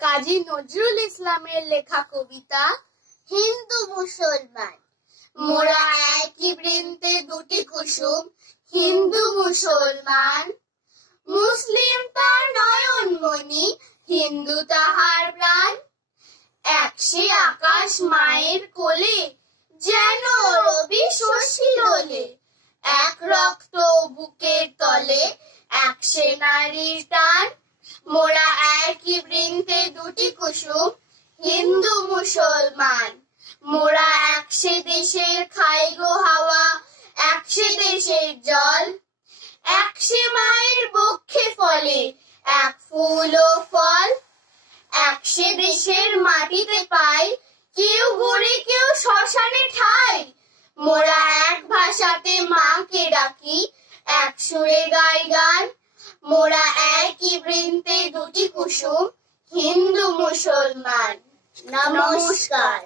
কাজী নজরুল ইসলামের লেখা কবিতা হিন্দু মুসলমান। মোরা একই বৃন্তে দুটি কুসুম, হিন্দু মুসলমান। মুসলিম তার নয়নমণি, হিন্দু তাহার প্রাণ। একসে আকাশ মায়ের কোলে, যেন রবি শশী দোলে। এক রক্ত বুকের তলে, একসে নারীর টান। মোরা একই বৃন্তে দুটি কুসুম, হিন্দু মুসলমান। মোরা একসে দেশের খাই গো হাওয়া, একসে দেশের জল। একসে মায়ের বক্ষে ফলে এক ফুল ও ফল। একসে দেশের মাটিতে পাই, কেউ গড়ে কেউ শ্মশানে ঠাই। মোরা এক ভাষাতে মাকে ডাকি, এক সুরে গাই গান। মোরা একই বৃন্তে দুটি কুসুম, হিন্দু মুসলমান। নমস্কার।